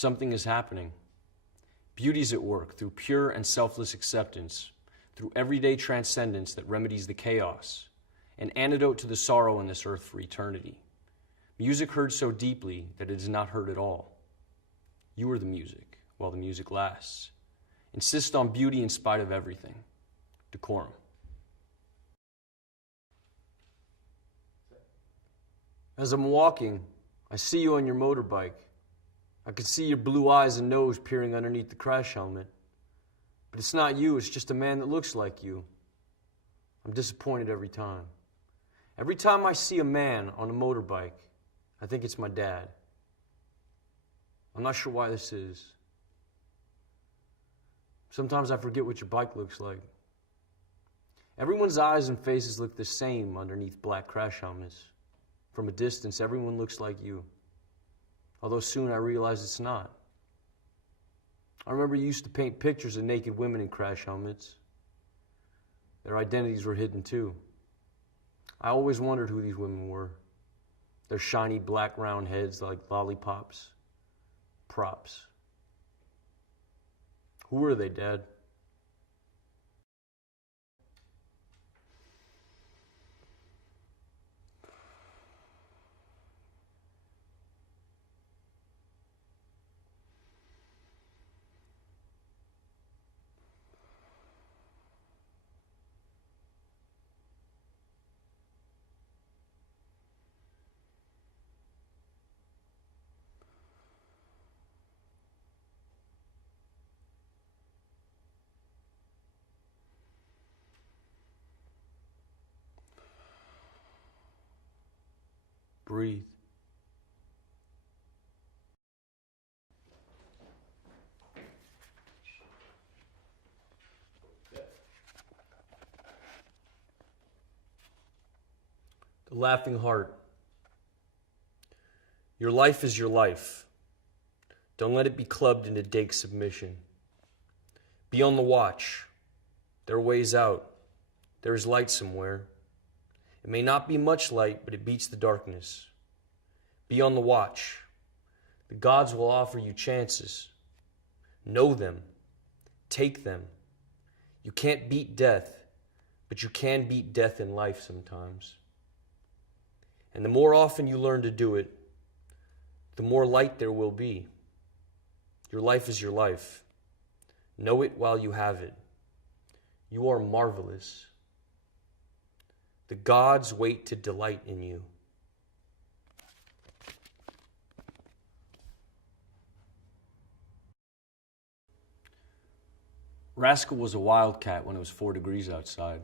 Something is happening. Beauty's at work through pure and selfless acceptance, through everyday transcendence that remedies the chaos, an antidote to the sorrow in this earth for eternity. Music heard so deeply that it is not heard at all. You are the music while the music lasts. Insist on beauty in spite of everything. Decorum. As I'm walking, I see you on your motorbike. I can see your blue eyes and nose peering underneath the crash helmet. But it's not you, it's just a man that looks like you. I'm disappointed every time. Every time I see a man on a motorbike, I think it's my dad. I'm not sure why this is. Sometimes I forget what your bike looks like. Everyone's eyes and faces look the same underneath black crash helmets. From a distance, everyone looks like you. Although soon I realized it's not. I remember you used to paint pictures of naked women in crash helmets. Their identities were hidden too. I always wondered who these women were. Their shiny black round heads like lollipops. Props. Who were they, Dad? Breathe. The Laughing Heart. Your life is your life. Don't let it be clubbed into dake submission. Be on the watch. There are ways out. There is light somewhere. It may not be much light, but it beats the darkness. Be on the watch. The gods will offer you chances. Know them. Take them. You can't beat death, but you can beat death in life sometimes. And the more often you learn to do it, the more light there will be. Your life is your life. Know it while you have it. You are marvelous. The gods wait to delight in you. Rascal was a wildcat when it was 4 degrees outside.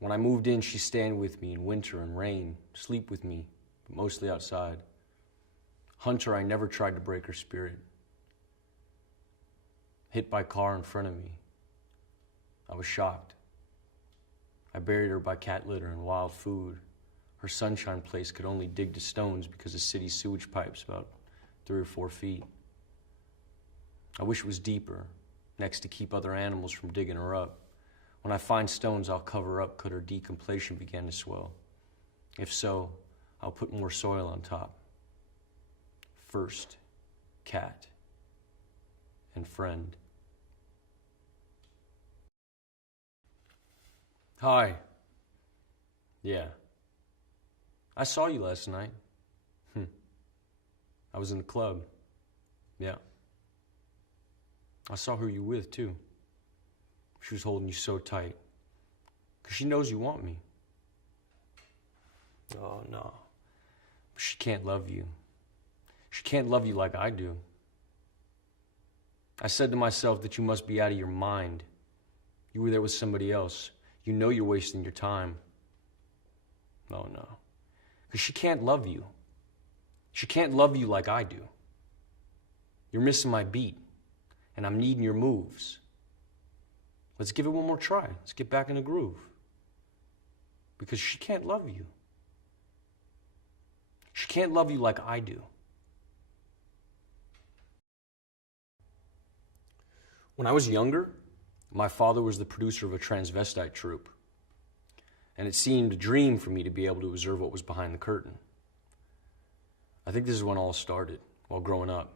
When I moved in, she stayed with me in winter and rain, sleep with me, but mostly outside. Hunter, I never tried to break her spirit. Hit by car in front of me. I was shocked. I buried her by cat litter and wild food. Her sunshine place could only dig to stones because the city's sewage pipe's about 3 or 4 feet. I wish it was deeper, next to keep other animals from digging her up. When I find stones, I'll cover up could her decompletion begin to swell. If so, I'll put more soil on top. First, cat and friend. Hi. Yeah. I saw you last night. I was in the club. Yeah. I saw who you were with, too. She was holding you so tight. 'Cause she knows you want me. Oh, no. But she can't love you. She can't love you like I do. I said to myself that you must be out of your mind. You were there with somebody else. You know you're wasting your time. Oh, no. Because she can't love you. She can't love you like I do. You're missing my beat, and I'm needing your moves. Let's give it one more try. Let's get back in the groove. Because she can't love you. She can't love you like I do. When I was younger, my father was the producer of a transvestite troupe, and it seemed a dream for me to be able to observe what was behind the curtain. I think this is when all started, while growing up.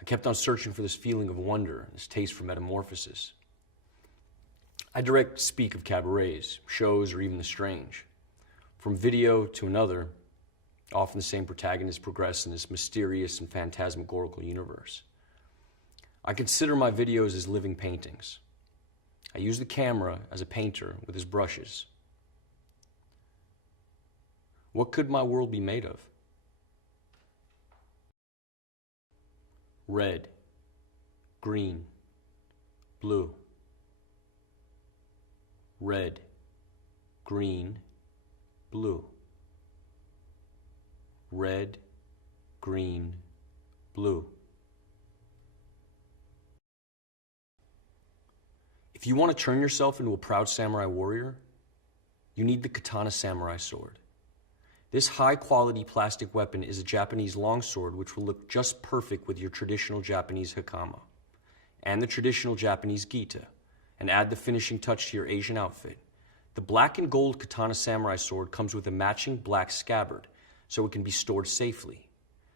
I kept on searching for this feeling of wonder, this taste for metamorphosis. I direct speak of cabarets, shows, or even the strange. From video to another, often the same protagonists progress in this mysterious and phantasmagorical universe. I consider my videos as living paintings. I use the camera as a painter with his brushes. What could my world be made of? Red, green, blue. Red, green, blue. Red, green, blue. If you want to turn yourself into a proud samurai warrior, you need the katana samurai sword. This high-quality plastic weapon is a Japanese longsword which will look just perfect with your traditional Japanese hakama and the traditional Japanese gita, and add the finishing touch to your Asian outfit. The black and gold katana samurai sword comes with a matching black scabbard, so it can be stored safely.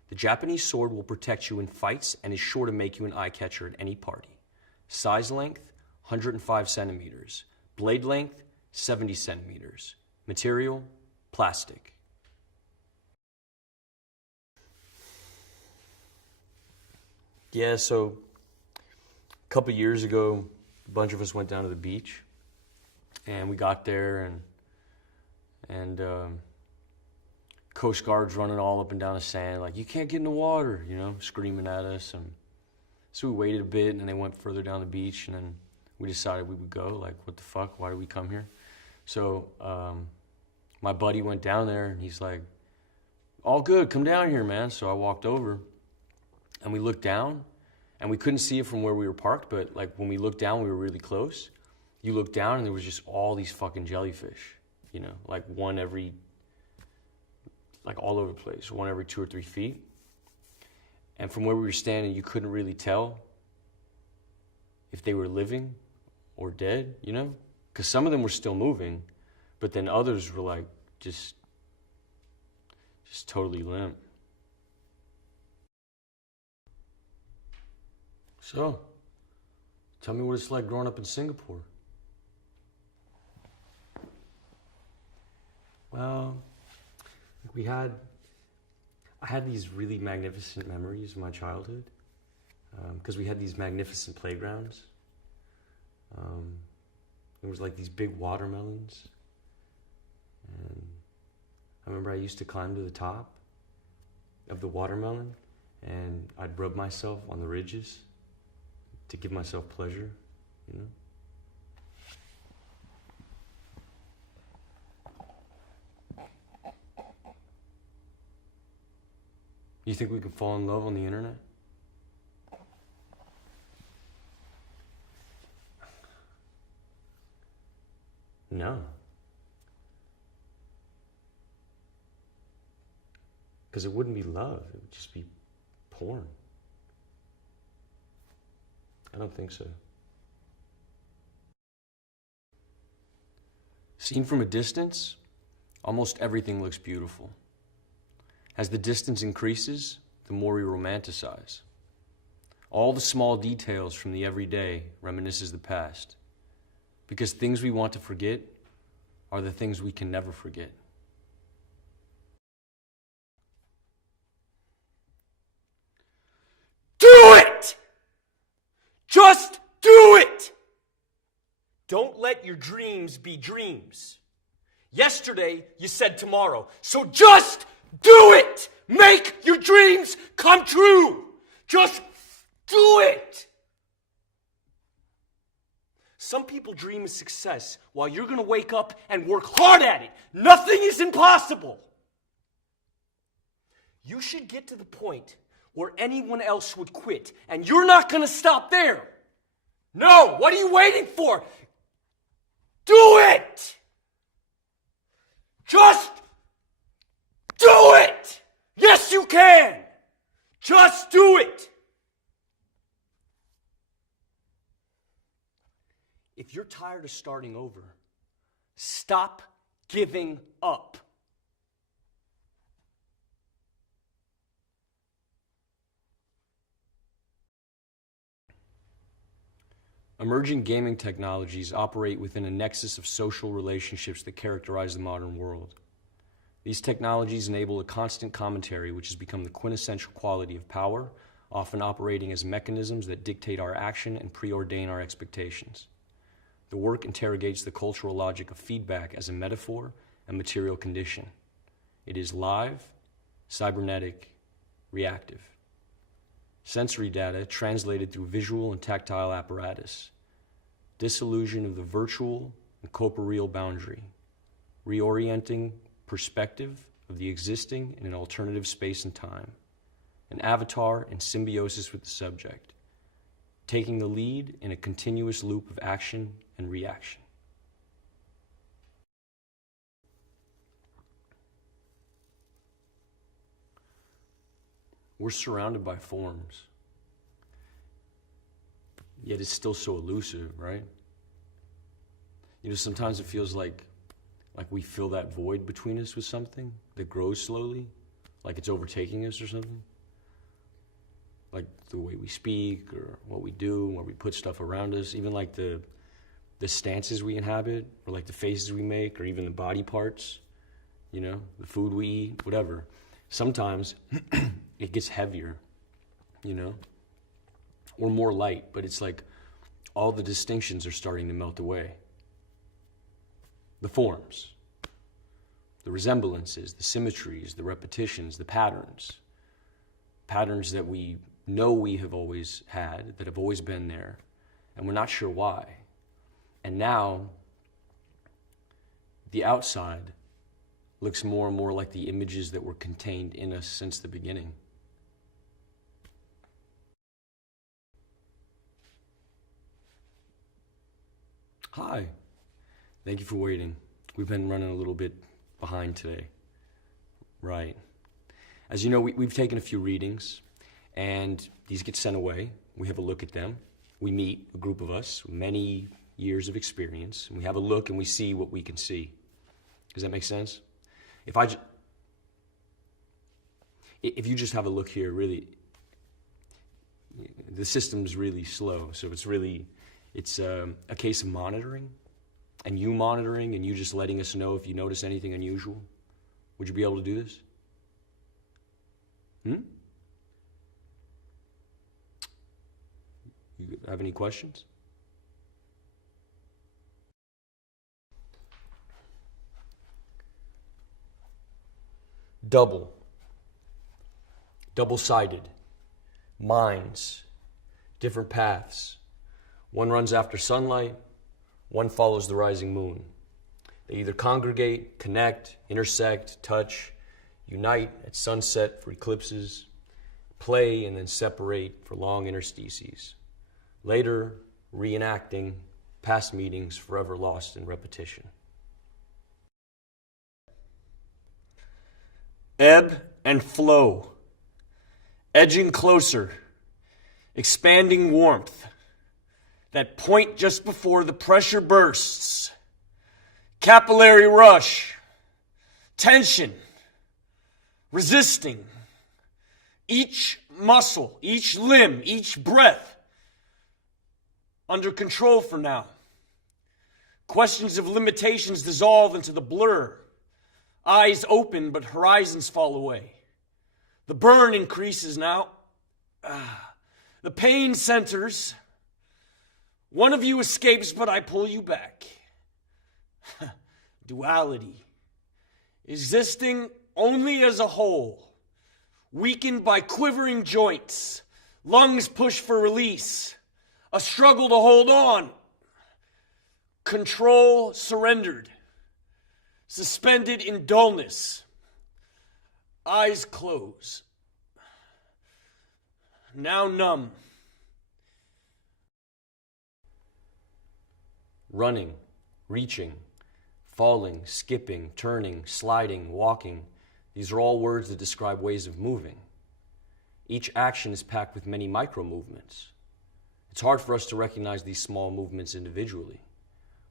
The Japanese sword will protect you in fights and is sure to make you an eye-catcher at any party. Size length, 105 centimeters. Blade length, 70 centimeters. Material, plastic. Yeah, so a couple years ago, a bunch of us went down to the beach, and we got there, and Coast Guard's running all up and down the sand, like, you can't get in the water, you know, screaming at us. And so we waited a bit, and then they went further down the beach, and then we decided we would go. Like, what the fuck? Why did we come here? So my buddy went down there, and he's like, all good, come down here, man. So I walked over, and we looked down, and we couldn't see it from where we were parked, but like when we looked down, we were really close. You looked down, and there was just all these fucking jellyfish, you know, like one every, like all over the place, one every 2 or 3 feet. And from where we were standing, you couldn't really tell if they were living or dead, you know? Because some of them were still moving, but then others were like just totally limp. So, tell me what it's like growing up in Singapore. Well, I had these really magnificent memories of my childhood, because we had these magnificent playgrounds. There was like these big watermelons, and I remember I used to climb to the top of the watermelon, and I'd rub myself on the ridges to give myself pleasure, you know? You think we can fall in love on the internet? No. Because it wouldn't be love, it would just be porn. I don't think so. Seen from a distance, almost everything looks beautiful. As the distance increases, the more we romanticize. All the small details from the everyday reminisces the past, because things we want to forget are the things we can never forget. Do it! Just do it! Don't let your dreams be dreams. Yesterday, you said tomorrow, so just do it! Make your dreams come true! Just do it! Some people dream of success while you're gonna wake up and work hard at it. Nothing is impossible. You should get to the point where anyone else would quit, and you're not gonna stop there. No, what are you waiting for? Do it! Just do it! Yes, you can! Just do it! If you're tired of starting over, stop giving up. Emerging gaming technologies operate within a nexus of social relationships that characterize the modern world. These technologies enable a constant commentary which has become the quintessential quality of power, often operating as mechanisms that dictate our action and preordain our expectations. The work interrogates the cultural logic of feedback as a metaphor and material condition. It is live, cybernetic, reactive. Sensory data translated through visual and tactile apparatus. Disillusion of the virtual and corporeal boundary. Reorienting perspective of the existing in an alternative space and time. An avatar in symbiosis with the subject. Taking the lead in a continuous loop of action and reaction. We're surrounded by forms, yet it's still so elusive, right? You know, sometimes it feels like we fill that void between us with something that grows slowly, like it's overtaking us or something. Like the way we speak or what we do, where we put stuff around us, even like the stances we inhabit, or like the faces we make, or even the body parts, you know, the food we eat, whatever. Sometimes it gets heavier, you know, or more light, but it's like all the distinctions are starting to melt away. The forms, the resemblances, the symmetries, the repetitions, the patterns that we know we have always had, that have always been there, and we're not sure why. And now, the outside looks more and more like the images that were contained in us since the beginning. Hi. Thank you for waiting. We've been running a little bit behind today. Right. As you know, we've taken a few readings, and these get sent away. We have a look at them. We meet, a group of us, many years of experience, and we have a look and we see what we can see. Does that make sense? If you just have a look here, really, the system's really slow, so it's a case of monitoring, and you monitoring, and you just letting us know if you notice anything unusual. Would you be able to do this? You have any questions? Double-sided, minds, different paths. One runs after sunlight, one follows the rising moon. They either congregate, connect, intersect, touch, unite at sunset for eclipses, play and then separate for long interstices. Later, reenacting past meetings forever lost in repetition. Ebb and flow, edging closer, expanding warmth, that point just before the pressure bursts, capillary rush, tension, resisting, each muscle, each limb, each breath under control for now. Questions of limitations dissolve into the blur. Eyes open, but horizons fall away. The burn increases now. The pain centers. One of you escapes, but I pull you back. Duality. Existing only as a whole. Weakened by quivering joints. Lungs push for release. A struggle to hold on. Control surrendered. Suspended in dullness. Eyes close. Now numb. Running, reaching, falling, skipping, turning, sliding, walking. These are all words that describe ways of moving. Each action is packed with many micro movements. It's hard for us to recognize these small movements individually.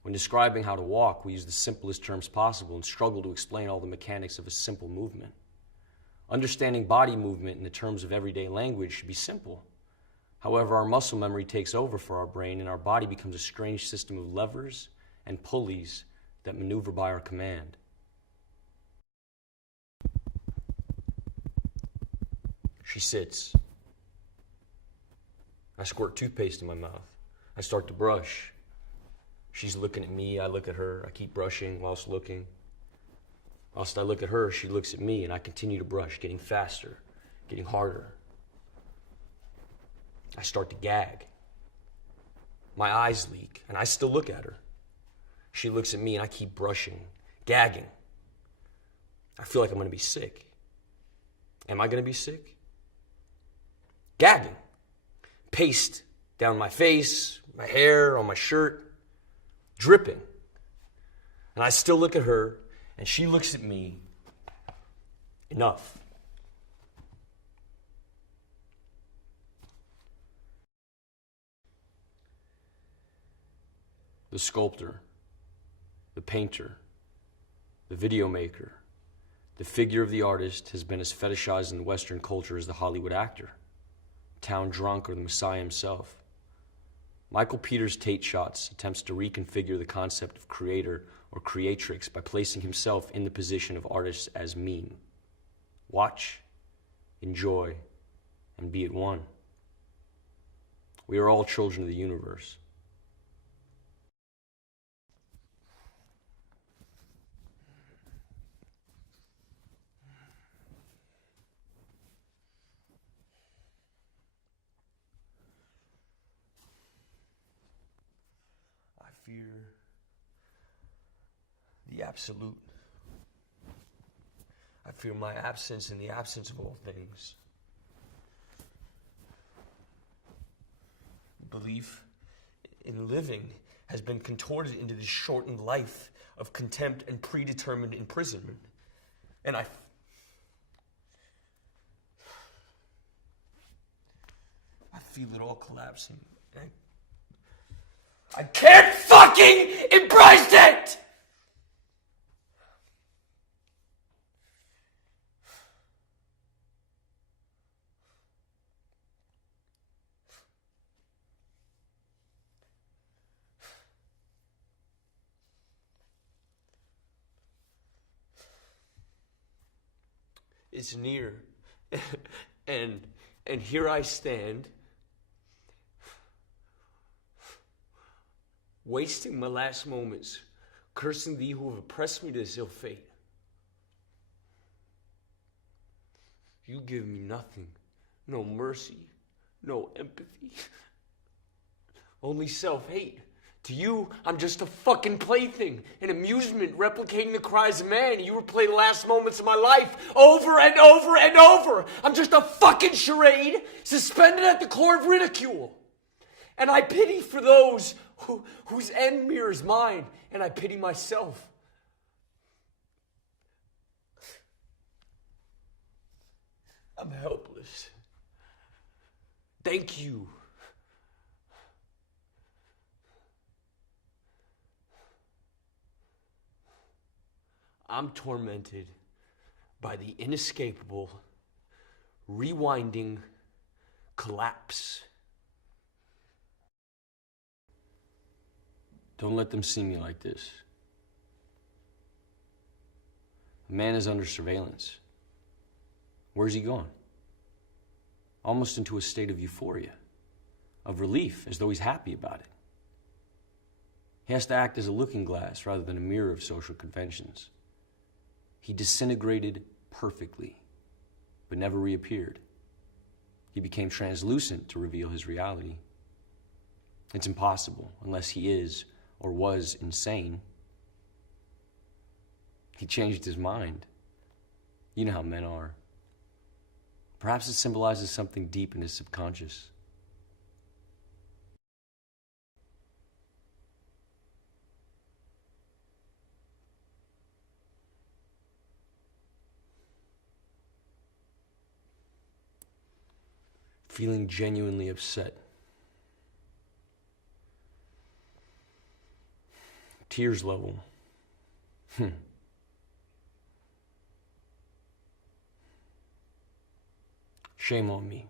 When describing how to walk, we use the simplest terms possible and struggle to explain all the mechanics of a simple movement. Understanding body movement in the terms of everyday language should be simple. However, our muscle memory takes over for our brain and our body becomes a strange system of levers and pulleys that maneuver by our command. She sits. I squirt toothpaste in my mouth. I start to brush. She's looking at me, I look at her. I keep brushing whilst looking. Whilst I look at her, she looks at me, and I continue to brush, getting faster, getting harder. I start to gag. My eyes leak, and I still look at her. She looks at me, and I keep brushing, gagging. I feel like I'm going to be sick. Am I going to be sick? Gagging. Paste down my face, my hair, on my shirt, dripping. And I still look at her, and she looks at me. Enough. The sculptor, the painter, the video maker, the figure of the artist has been as fetishized in Western culture as the Hollywood actor, town drunk, or the Messiah himself. Michael Peters' Tate Shots attempts to reconfigure the concept of creator or creatrix by placing himself in the position of artist as meme. Watch, enjoy, and be at one. We are all children of the universe. I fear the absolute. I fear my absence in the absence of all things. Belief in living has been contorted into this shortened life of contempt and predetermined imprisonment. And I feel it all collapsing. I can't fucking embrace it! It's near. and here I stand, wasting my last moments, cursing thee who have oppressed me to this ill fate. You give me nothing, no mercy, no empathy, only self-hate. To you, I'm just a fucking plaything, an amusement replicating the cries of man. You replay the last moments of my life over and over and over. I'm just a fucking charade suspended at the core of ridicule. And I pity for those whose end mirrors mine, and I pity myself. I'm helpless. Thank you. I'm tormented by the inescapable, rewinding collapse. Don't let them see me like this. A man is under surveillance. Where's he gone? Almost into a state of euphoria, of relief, as though he's happy about it. He has to act as a looking glass rather than a mirror of social conventions. He disintegrated perfectly, but never reappeared. He became translucent to reveal his reality. It's impossible unless he is or was insane. He changed his mind. You know how men are. Perhaps it symbolizes something deep in his subconscious. Feeling genuinely upset. Tears level. Shame on me.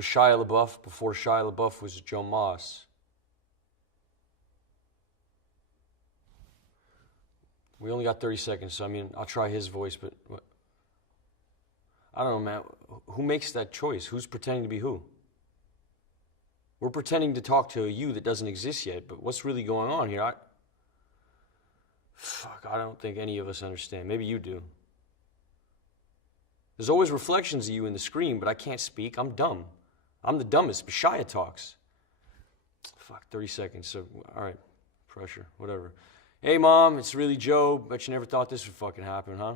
Was Shia LaBeouf before Shia LaBeouf was Joe Moss. We only got 30 seconds, so I mean, I'll try his voice, but I don't know, man. Who makes that choice? Who's pretending to be who? We're pretending to talk to a you that doesn't exist yet, but what's really going on here? I don't think any of us understand. Maybe you do. There's always reflections of you in the screen, but I can't speak. I'm dumb. I'm the dumbest, but Shia talks. 30 seconds, so, all right, pressure, whatever. Hey, Mom, it's really Joe. Bet you never thought this would fucking happen, huh?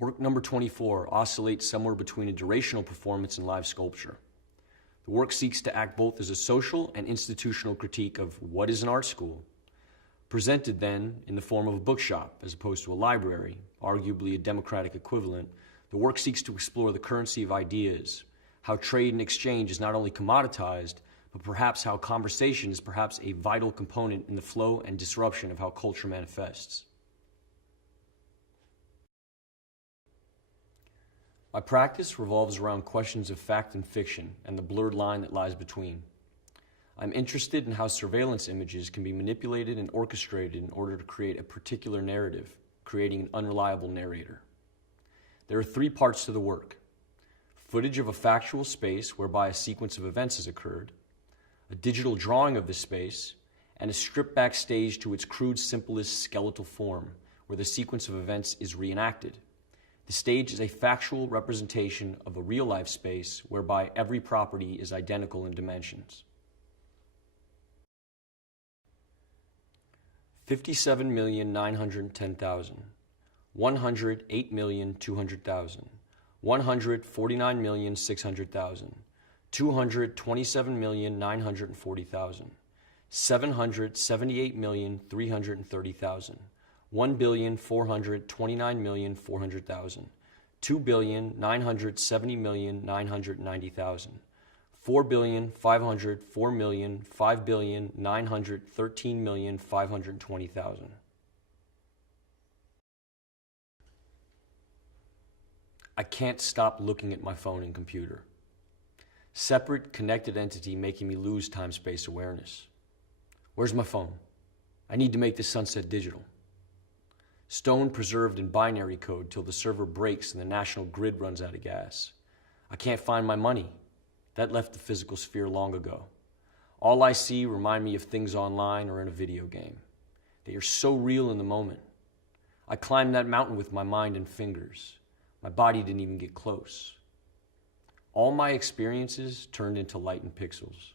Work number 24 oscillates somewhere between a durational performance and live sculpture. The work seeks to act both as a social and institutional critique of what is an art school, presented then in the form of a bookshop as opposed to a library, arguably a democratic equivalent. The work seeks to explore the currency of ideas, how trade and exchange is not only commoditized, but perhaps how conversation is perhaps a vital component in the flow and disruption of how culture manifests. My practice revolves around questions of fact and fiction and the blurred line that lies between. I'm interested in how surveillance images can be manipulated and orchestrated in order to create a particular narrative, creating an unreliable narrator. There are 3 parts to the work: footage of a factual space whereby a sequence of events has occurred, a digital drawing of the space, and a strip back stage to its crude, simplest skeletal form, where the sequence of events is reenacted. The stage is a factual representation of a real-life space whereby every property is identical in dimensions. 57,910,000, 108,200,000, 149,600,000, 227,940,000, 778,330,000, 1,429,400,000, 2,970,990,000, 4,504,000,5,913,520,000. I can't stop looking at my phone and computer. Separate, connected entity making me lose time-space awareness. Where's my phone? I need to make this sunset digital. Stone preserved in binary code till the server breaks and the national grid runs out of gas. I can't find my money. That left the physical sphere long ago. All I see remind me of things online or in a video game. They are so real in the moment. I climbed that mountain with my mind and fingers. My body didn't even get close. All my experiences turned into light and pixels.